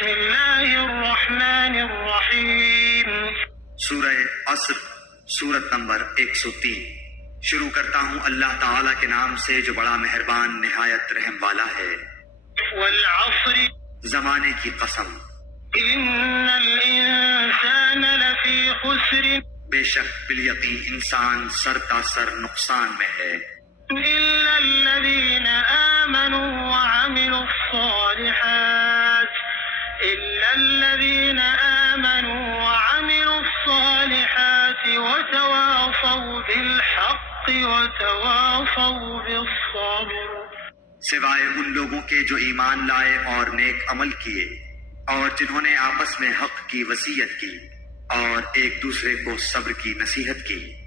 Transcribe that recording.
بسم اللہ الرحمن الرحیم۔ سورہ عصر، سورت نمبر 103۔ شروع کرتا ہوں اللہ تعالیٰ کے نام سے جو بڑا مہربان نہایت رحم والا ہے۔ والعصر زمانے کی قسم، ان الانسان لفی خسر بے شک بالیقین انسان سر تا سر نقصان میں ہے، الا الذین آمنوا وعملوا الصالحات وتواصوا بالحق وتواصوا بالصبر۔ سوائے ان لوگوں کے جو ایمان لائے اور نیک عمل کیے اور جنہوں نے آپس میں حق کی وصیت کی اور ایک دوسرے کو صبر کی نصیحت کی۔